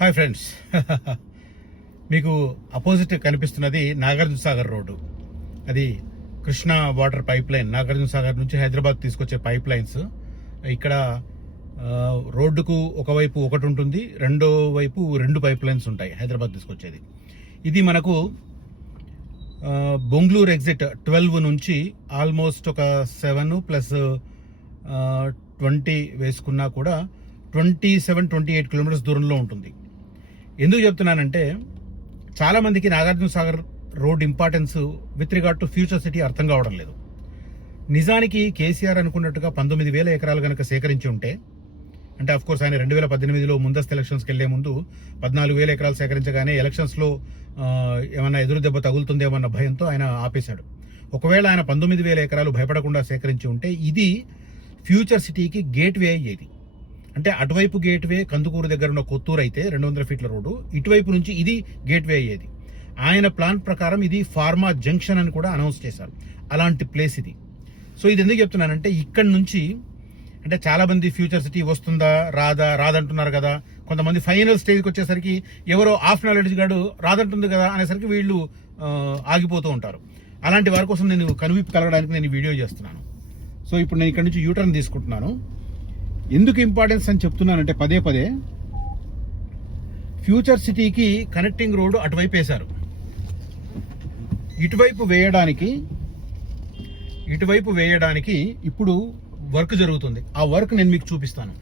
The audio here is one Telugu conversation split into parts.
Hi friends. మీకు అపోజిట్ కనిపిస్తున్నది నాగార్జున సాగర్ రోడ్డు. అది Krishna water pipe line, Nagarjuna Sagar నుంచి హైదరాబాద్ తీసుకొచ్చే పైప్ లైన్స్. ఇక్కడ రోడ్డుకు ఒకవైపు ఒకటి ఉంటుంది, రెండో వైపు రెండు పైప్ లైన్స్ ఉంటాయి హైదరాబాద్ తీసుకొచ్చేది. ఇది మనకు బొంగళూరు ఎగ్జిట్ 12 నుంచి ఆల్మోస్ట్ ఒక 7 ప్లస్ 20 వేసుకున్నా కూడా 27-28 కిలోమీటర్స్ దూరంలో ఉంటుంది. ఎందుకు చెప్తున్నానంటే చాలామందికి Nagarjuna Sagar road importance with regard to future city అర్థం కావడం లేదు. నిజానికి కేసీఆర్ అనుకున్నట్టుగా 19,000 ఎకరాలు కనుక సేకరించి ఉంటే, అంటే అఫ్ కోర్స్ ఆయన 2018లో ముందస్తు ఎలక్షన్స్కి వెళ్లే ముందు 14,000 ఎకరాలు సేకరించగానే ఎలక్షన్స్లో ఏమన్నా ఎదురు దెబ్బ తగులుతుందేమన్న భయంతో ఆయన ఆపేశాడు. ఒకవేళ ఆయన 19,000 ఎకరాలు భయపడకుండా సేకరించి ఉంటే ఇది ఫ్యూచర్ సిటీకి గేట్వే అయ్యేది. అంటే అటువైపు గేట్వే కందుకూరు దగ్గర ఉన్న కొత్తూరు అయితే 200 ఫీట్ల రోడ్డు, ఇటువైపు నుంచి ఇది గేట్వే అయ్యేది. ఆయన ప్లాన్ ప్రకారం ఇది ఫార్మా జంక్షన్ అని కూడా అనౌన్స్ చేశారు. అలాంటి ప్లేస్ ఇది. సో ఇది ఎందుకు చెప్తున్నానంటే ఇక్కడి నుంచి అంటే చాలా మంది ఫ్యూచర్ సిటీ వస్తుందా రాదంటున్నారు కదా. కొంతమంది ఫైనల్ స్టేజ్కి వచ్చేసరికి ఎవరో హాఫ్ నాలెడ్జ్ గాడు రాదంటుంది కదా అనేసరికి వీళ్ళు ఆగిపోతూ ఉంటారు. అలాంటి వారి కోసం నేను కనువిప్పు కలగడానికి నేను వీడియో చేస్తున్నాను. సో ఇప్పుడు నేను ఇక్కడ నుంచి యూటర్న్ తీసుకుంటున్నాను. ఎందుకు ఇంపార్టెన్స్ అని చెప్తున్నానంటే పదే ఫ్యూచర్ సిటీకి కనెక్టింగ్ రోడ్డు అటువైపు వేశారు. ఇటువైపు వేయడానికి ఇప్పుడు వర్క్ జరుగుతుంది. ఆ వర్క్ నేను మీకు చూపిస్తాను.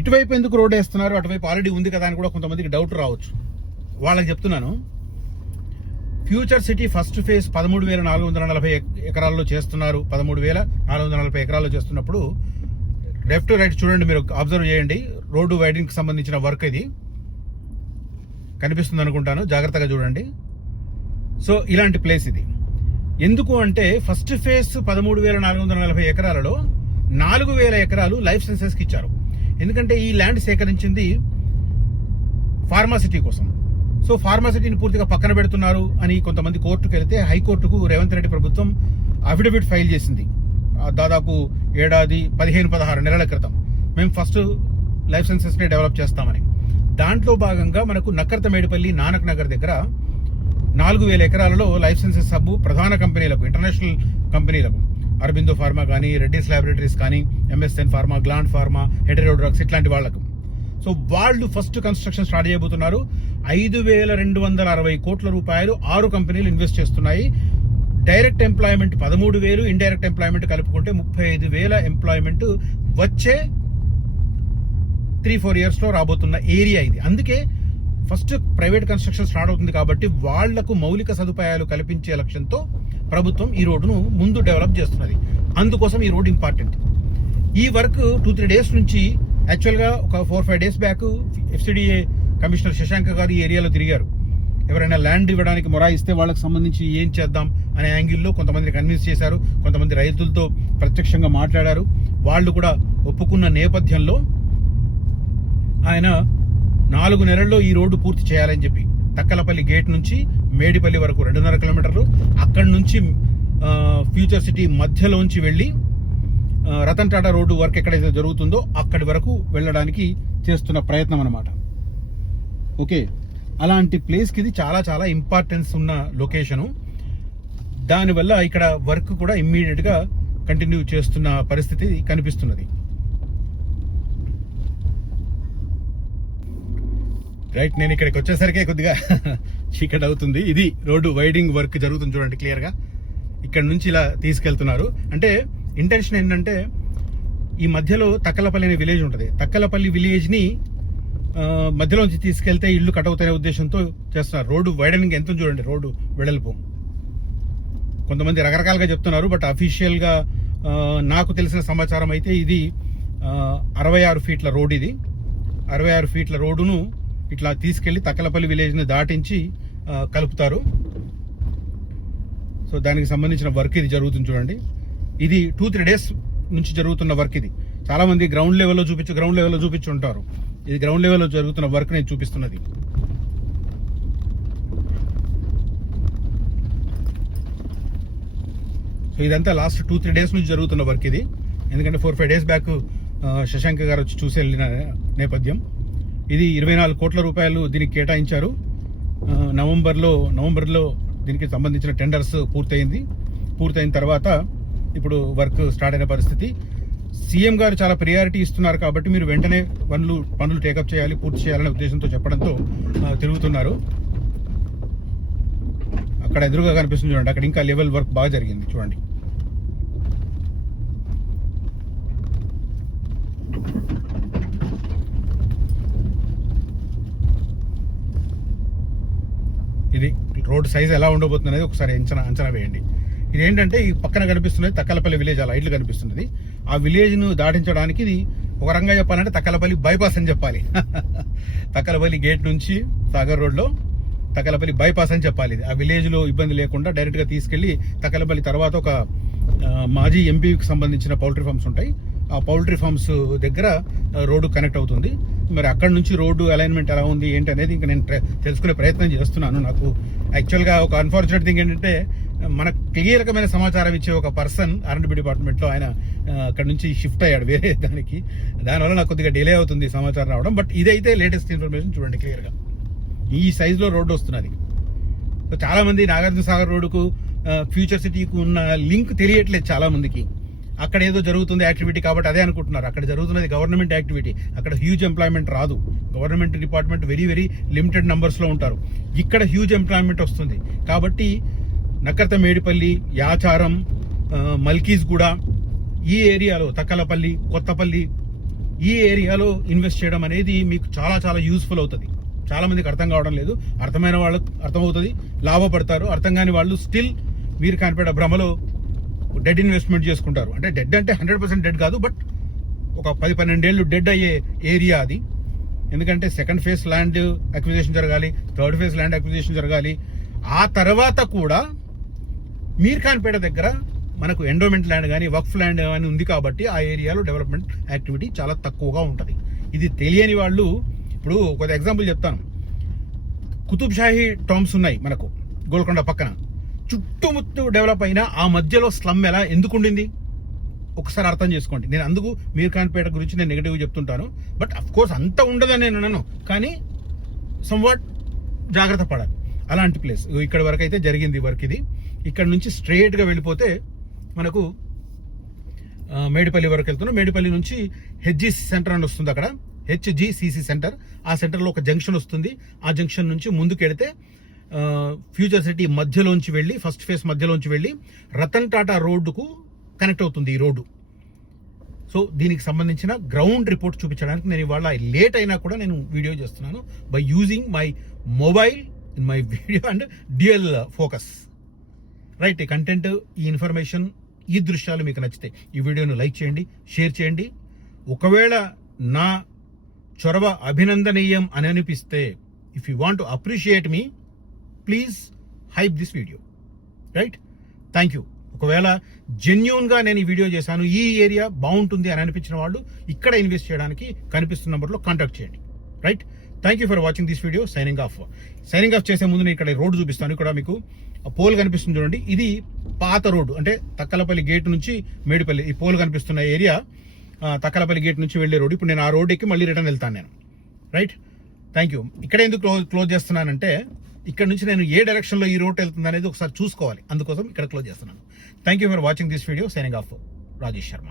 ఇటువైపు ఎందుకు రోడ్ వేస్తున్నారు, అటువైపు ఆల్రెడీ ఉంది కదా అని కూడా కొంతమందికి డౌట్ రావచ్చు. వాళ్ళకి చెప్తున్నాను, ఫ్యూచర్ సిటీ ఫస్ట్ ఫేజ్ 13,440 ఎకరాల్లో చేస్తున్నారు. 13,440 ఎకరాల్లో చేస్తున్నప్పుడు లెఫ్ట్ టు రైట్ చూడండి, మీరు అబ్జర్వ్ చేయండి. రోడ్డు వైడింగ్కి సంబంధించిన వర్క్ ఇది కనిపిస్తుంది అనుకుంటాను, జాగ్రత్తగా చూడండి. సో ఇలాంటి ప్లేస్ ఇది. ఎందుకు అంటే ఫస్ట్ ఫేజ్ 13,440 ఎకరాలలో 4,000 ఎకరాలు లైఫ్ సైన్సెస్కి ఇచ్చారు. ఎందుకంటే ఈ ల్యాండ్ సేకరించింది ఫార్మాసిటీ కోసం. సో ఫార్మాసిటీని పూర్తిగా పక్కన పెడుతున్నారు అని కొంతమంది కోర్టుకు వెళితే హైకోర్టుకు రేవంత్ రెడ్డి ప్రభుత్వం అఫిడవిట్ ఫైల్ చేసింది. దాదాపు 15-16 నెలల క్రితం మేము ఫస్ట్ లైఫ్ సైన్సెస్ని డెవలప్ చేస్తామని. దాంట్లో భాగంగా మనకు నక్కర్తమేడిపల్లి నానక్ నగర్ దగ్గర 4,000 ఎకరాలలో లైఫ్ సైన్సెస్ సబ్బు ప్రధాన కంపెనీలకు, ఇంటర్నేషనల్ కంపెనీలకు, అరబిందో ఫార్మా కానీ, రెడ్డిస్ ల్యాబొరేటరీస్ కానీ, MSN pharma, gland pharma, hetero drugs ఇట్లాంటి వాళ్లకు. సో వాళ్ళు ఫస్ట్ కన్స్ట్రక్షన్ స్టార్ట్ చేయబోతున్నారు. 5,260 కోట్ల రూపాయలు 6 కంపెనీలు ఇన్వెస్ట్ చేస్తున్నాయి. డైరెక్ట్ ఎంప్లాయ్మెంట్ 13,000, ఇండైరెక్ట్ ఎంప్లాయ్మెంట్ కలుపుకుంటే 35,000 ఎంప్లాయ్మెంట్ వచ్చే 3-4 ఇయర్స్లో రాబోతున్న ఏరియా ఇది. అందుకే ఫస్ట్ ప్రైవేట్ కన్స్ట్రక్షన్ స్టార్ట్ అవుతుంది కాబట్టి వాళ్లకు మౌలిక సదుపాయాలు కల్పించే లక్ష్యంతో ప్రభుత్వం ఈ రోడ్డును ముందు డెవలప్ చేస్తున్నది. అందుకోసం ఈ రోడ్ ఇంపార్టెంట్. ఈ వర్క్ 2-3 డేస్ నుంచి, యాక్చువల్గా ఒక 4-5 days back FCDA commissioner Shashank గారు ఈ ఏరియాలో తిరిగారు. ఎవరైనా ల్యాండ్ ఇవ్వడానికి మొరాయిస్తే వాళ్ళకి సంబంధించి ఏం చేద్దాం అనే యాంగిల్లో కొంతమందిని కన్విన్స్ చేశారు. కొంతమంది రైతులతో ప్రత్యక్షంగా మాట్లాడారు. వాళ్ళు కూడా ఒప్పుకున్న నేపథ్యంలో ఆయన 4 నెలల్లో ఈ రోడ్డు పూర్తి చేయాలని చెప్పి తక్కలపల్లి గేట్ నుంచి మేడిపల్లి వరకు 2.5 కిలోమీటర్లు, అక్కడి నుంచి ఫ్యూచర్ సిటీ మధ్యలోంచి వెళ్ళి రతన్ టాటా రోడ్డు వర్క్ ఎక్కడైతే జరుగుతుందో అక్కడి వరకు వెళ్ళడానికి చేస్తున్న ప్రయత్నం అన్నమాట. ఓకే, అలాంటి ప్లేస్కి ఇది చాలా ఇంపార్టెన్స్ ఉన్న లొకేషను. దానివల్ల ఇక్కడ వర్క్ కూడా ఇమ్మీడియట్గా కంటిన్యూ చేస్తున్న పరిస్థితి కనిపిస్తున్నది. రైట్, నేను ఇక్కడికి వచ్చేసరికి కొద్దిగా చీకటి అవుతుంది. ఇది రోడ్డు వైడింగ్ వర్క్ జరుగుతుంది చూడండి క్లియర్గా. ఇక్కడ నుంచి ఇలా తీసుకెళ్తున్నారు. అంటే ఇంటెన్షన్ ఏంటంటే ఈ మధ్యలో తక్కలపల్లి అనే విలేజ్ ఉంటుంది. తక్కలపల్లి విలేజ్ని మధ్యలోంచి తీసుకెళ్తే ఇల్లు కట్ అవుతాయనే ఉద్దేశంతో చేస్తున్నారు. రోడ్డు వైడనింగ్ ఎంత చూడండి, రోడ్డు వెడల్పు. కొంతమంది రకరకాలుగా చెప్తున్నారు, బట్ అఫీషియల్గా నాకు తెలిసిన సమాచారం అయితే ఇది 66 ఫీట్ల రోడ్. ఇది 66 ఫీట్ల రోడ్డును ఇట్లా తీసుకెళ్లి తక్కలపల్లి విలేజ్ని దాటించి కలుపుతారు. సో దానికి సంబంధించిన వర్క్ ఇది జరుగుతుంది చూడండి. ఇది 2-3 డేస్ నుంచి జరుగుతున్న వర్క్. ఇది చాలా మంది గ్రౌండ్ లెవెల్లో చూపించి ఉంటారు. ఇది గ్రౌండ్ లెవెల్లో జరుగుతున్న వర్క్ నేను చూపిస్తున్నది. సో ఇదంతా లాస్ట్ 2-3 డేస్ నుంచి జరుగుతున్న వర్క్ ఇది. ఎందుకంటే 4-5 డేస్ బ్యాక్ శశాంక్ గారు వచ్చి చూసి వెళ్ళిన నేపథ్యం. ఇది 24 కోట్ల రూపాయలు దీనికి కేటాయించారు. నవంబర్లో దీనికి సంబంధించిన టెండర్స్ పూర్తయిన తర్వాత ఇప్పుడు వర్క్ స్టార్ట్ అయిన పరిస్థితి. సీఎం గారు చాలా ప్రియారిటీ ఇస్తున్నారు కాబట్టి మీరు వెంటనే పనులు టేకప్ చేయాలి, పూర్తి చేయాలనే ఉద్దేశంతో చెప్పడంతో తిరుగుతున్నారు. అక్కడ ఎదురుగా కనిపిస్తుంది చూడండి, అక్కడ ఇంకా లెవెల్ వర్క్ బాగా జరిగింది చూడండి. ఇది రోడ్ సైజ్ ఎలా ఉండబోతుంది అనేది ఒకసారి అంచనా వేయండి. ఇదేంటంటే ఈ పక్కన కనిపిస్తున్నది తక్కలపల్లి విలేజ్, ఆ లైట్లు కనిపిస్తున్నది. ఆ విలేజ్ను దాటించడానికి ఇది ఒక రంగా చెప్పాలంటే తక్కలపల్లి బైపాస్ అని చెప్పాలి. తక్కలపల్లి గేట్ నుంచి సాగర్ రోడ్లో తక్కలపల్లి బైపాస్ అని చెప్పాలి. ఆ విలేజ్లో ఇబ్బంది లేకుండా డైరెక్ట్గా తీసుకెళ్లి తక్కలపల్లి తర్వాత ఒక మాజీ ఎంపీకి సంబంధించిన పౌల్ట్రీ ఫార్మ్స్ ఉంటాయి, ఆ పౌల్ట్రీ ఫార్మ్స్ దగ్గర రోడ్డు కనెక్ట్ అవుతుంది. మరి అక్కడ నుంచి రోడ్డు అలైన్మెంట్ ఎలా ఉంది ఏంటి అనేది ఇంకా నేను తెలుసుకునే ప్రయత్నం చేస్తున్నాను. నాకు యాక్చువల్గా ఒక అన్ఫార్చునేట్ థింగ్ ఏంటంటే మనకు కీలకమైన సమాచారం ఇచ్చే ఒక పర్సన్ R&B డిపార్ట్మెంట్లో ఆయన అక్కడ నుంచి షిఫ్ట్ అయ్యాడు వేరే దానికి. దానివల్ల నాకు కొద్దిగా డిలే అవుతుంది సమాచారం రావడం. బట్ ఇదైతే లేటెస్ట్ ఇన్ఫర్మేషన్ చూడండి, క్లియర్గా ఈ సైజులో రోడ్డు వస్తున్నది. సో చాలా మంది నాగార్జున సాగర్ రోడ్డుకు ఫ్యూచర్ సిటీకి ఉన్న లింక్ తెలియట్లేదు చాలా మందికి. అక్కడ ఏదో జరుగుతుంది యాక్టివిటీ కాబట్టి అదే అనుకుంటున్నారు. అక్కడ జరుగుతున్నది గవర్నమెంట్ యాక్టివిటీ, అక్కడ హ్యూజ్ ఎంప్లాయ్మెంట్ రాదు. Government department very very limited నంబర్స్లో ఉంటారు. ఇక్కడ హ్యూజ్ ఎంప్లాయ్మెంట్ వస్తుంది కాబట్టి నక్కర్త మేడిపల్లి, యాచారం, మల్కీస్గూడ ఈ ఏరియాలో, తక్కలపల్లి, కొత్తపల్లి ఈ ఏరియాలో ఇన్వెస్ట్ చేయడం అనేది మీకు చాలా చాలా యూస్ఫుల్ అవుతుంది. చాలా మందికి అర్థం కావడం లేదు, అర్థమైన వాళ్ళకు అర్థమవుతుంది, లాభపడతారు. అర్థం కాని వాళ్ళు స్టిల్ మీరు కనిపెట్ట భ్రమలో డెడ్ ఇన్వెస్ట్మెంట్ చేసుకుంటారు. అంటే డెడ్ అంటే 100% డెడ్ కాదు, బట్ ఒక 10-12 ఏళ్ళు డెడ్ అయ్యే ఏరియా అది. ఎందుకంటే సెకండ్ ఫేజ్ ల్యాండ్ అక్విజిషన్ జరగాలి, థర్డ్ ఫేజ్ ల్యాండ్ అక్విజిషన్ జరగాలి. ఆ తర్వాత కూడా మీర్ఖాన్పేట దగ్గర మనకు ఎండోమెంట్ ల్యాండ్ కానీ వక్ఫ్ ల్యాండ్ కానీ ఉంది కాబట్టి ఆ ఏరియాలో డెవలప్మెంట్ యాక్టివిటీ చాలా తక్కువగా ఉంటుంది. ఇది తెలియని వాళ్ళు, ఇప్పుడు ఒక ఎగ్జాంపుల్ చెప్తాను. కుతుబ్ షాహీ టాంబ్స్ ఉన్నాయి మనకు గోల్కొండ పక్కన, చుట్టుముట్టు డెవలప్ అయినా ఆ మధ్యలో స్లమ్ ఎందుకు ఉండింది ఒకసారి అర్థం చేసుకోండి. నేను అందుకు మీర్ఖాన్పేట గురించి నేను నెగిటివ్ చెప్తుంటాను, బట్ అఫ్ కోర్స్ అంత ఉండదని నేను అన్నాను, కానీ సమ్వాట్ జాగ్రత్త పడాలి. అలాంటి ప్లేస్ ఇక్కడ వరకు అయితే జరిగింది వర్క్. ఇది ఇక్కడ నుంచి స్ట్రైట్గా వెళ్ళిపోతే మనకు మేడిపల్లి వరకు వెళ్తున్నాం. మేడిపల్లి నుంచి హెచ్జిసి సెంటర్ అని వస్తుంది, అక్కడ HGCC సెంటర్. ఆ సెంటర్లో ఒక జంక్షన్ వస్తుంది. ఆ జంక్షన్ నుంచి ముందుకు వెళితే ఫ్యూచర్ సిటీ మధ్యలోంచి వెళ్ళి, ఫస్ట్ ఫేజ్ మధ్యలోంచి వెళ్ళి రతన్ టాటా రోడ్డుకు కనెక్ట్ అవుతుంది ఈ రోడ్డు. సో దీనికి సంబంధించిన గ్రౌండ్ రిపోర్ట్ చూపించడానికి నేను ఇవాళ లేట్ అయినా కూడా నేను వీడియో చేస్తున్నాను by using my mobile in my video and dual focus. Right, ఈ కంటెంట్, ఈ ఇన్ఫర్మేషన్, ఈ దృశ్యాలు మీకు నచ్చితే ఈ వీడియోను లైక్ చేయండి, షేర్ చేయండి. ఒకవేళ నా చొరవ అభినందనీయం అని అనిపిస్తే, if you want to appreciate me, please hype this video. Right, thank you. ఒకవేళ జెన్యూన్గా నేను ఈ వీడియో చేశాను, ఈ ఏరియా బాగుంటుంది అని అనిపించిన వాళ్ళు ఇక్కడ ఇన్వెస్ట్ చేయడానికి కనిపిస్తున్న నెంబర్లో కాంటాక్ట్ చేయండి. Right, thank you for watching this video. Signing off చేసే ముందు నేను ఇక్కడ రోడ్డు చూపిస్తాను. ఇక్కడ మీకు పోల్ కనిపిస్తుంది చూడండి, ఇది పాత రోడ్డు, అంటే తక్కలపల్లి గేట్ నుంచి మేడిపల్లి ఈ పోల్ కనిపిస్తున్న ఏరియా తక్కలపల్లి గేట్ నుంచి వెళ్ళే రోడ్డు. ఇప్పుడు నేను ఆ రోడ్ ఎక్కి మళ్ళీ రిటర్న్ వెళ్తాను నేను. Right, thank you. ఇక్కడ ఎందుకు క్లోజ్ చేస్తున్నానంటే, ఇక్కడ నుంచి నేను ఏ డైరెక్షన్లో ఈ రోడ్ వెళ్తుంది అనేది ఒకసారి చూసుకోవాలి, అందుకోసం ఇక్కడ క్లోజ్ చేస్తున్నాను. Thank you for watching this video. Signing off, Rajesh Sharma.